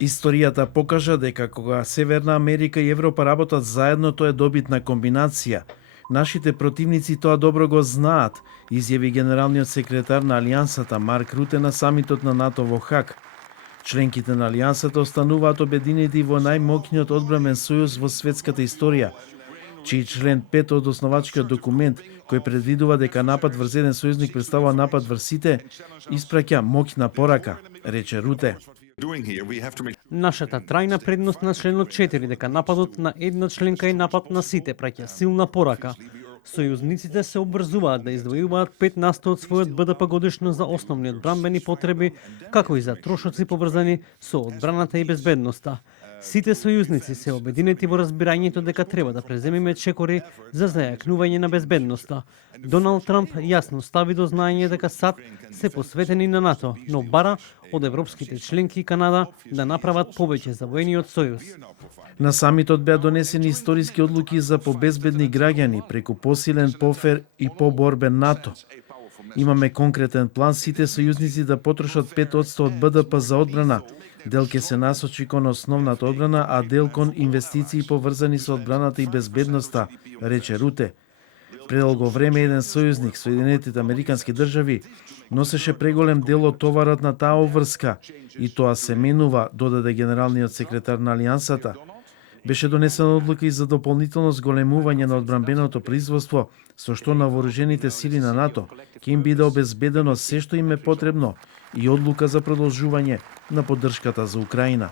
Историјата покажа дека кога Северна Америка и Европа работат заедно, тоа е добитна комбинација. Нашите противници тоа добро го знаат, изјави генералниот секретар на Алијансата Марк Руте на самитот на НАТО во Хаг. Членките на Алијансата остануваат обединети во најмоќниот одбранбен сојуз во светската историја, чиј член 5 од основачкиот документ, кој предвидува дека напад врз еден сојузник представува напад врз сите, испраќа моќна порака, рече Руте. Нашата трајна предност на членот 4 дека нападот на една членка е напад на сите праќа силна порака. Сојузниците се обврзуваат да издвојуваат 5% од својот БДП годишно за основни одбранбени потреби, како и за трошоци поврзани со одбраната и безбедноста. Сите сојузници се обединети во разбирањето дека треба да преземиме чекори за зајакнување на безбедноста. Доналд Трамп јасно стави до знаење дека САД се посветени на НАТО, но бара од европските членки и Канада да направат повеќе за воениот сојуз. На самитот беа донесени историски одлуки за побезбедни граѓани преку посилен, пофер и поборбен НАТО. Имаме конкретен план сите сојузници да потрошат 5% од БДП за одбрана. Дел ќе се насочи кон основната одбрана, а дел кон инвестиции поврзани со одбраната и безбедноста, рече Руте. Предолго време еден сојузник, Соединетите Американски држави, носеше преголем дел од товарот на таа обврска и тоа се менува, додаде генералниот секретар на Алијансата. Беше донесена одлука и за дополнително зголемување на одбранбеното производство, со што на вооружените сили на НАТО ќе им биде обезбедено се што им е потребно и одлука за продолжување на поддршката за Украина.